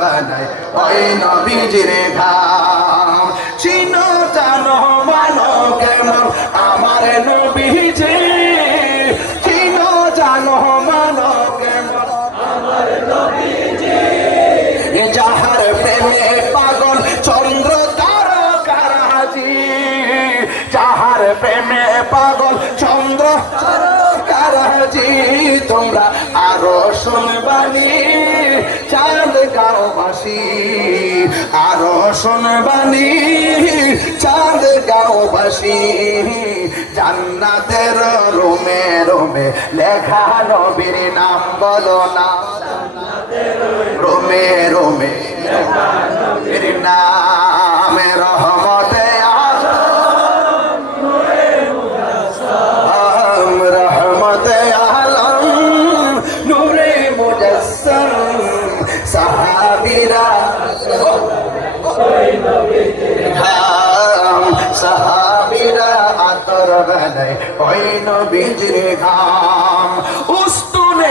বানায় ওই নবীজির ঘাম। চিনো জানো মানো কেমন আমার নবীজি, চিনো জানো মানো কেমন আমার নবীজি। যাহার প্রেমে পাগল চন্দ্র তারকারাজি, যাহার প্রেমে পাগল চন্দ্র তারকারাজি। তোমরা আরো শুনবানি চাঁদ গাঁওবাসী, আরো শুনবানি চাঁদ গাঁওবাসী। জান্নাতের রোমে রোমে লেখা নবীর নাম বলো না, রোমে রোমে লেখা নবীর নাম। রহমতে আলম রহমতে আলম নূরে মুজাসসাম। সাহাবীরা সাহাবীরা আতর বানায় ওই নবীজির ঘাম। উস্তুনে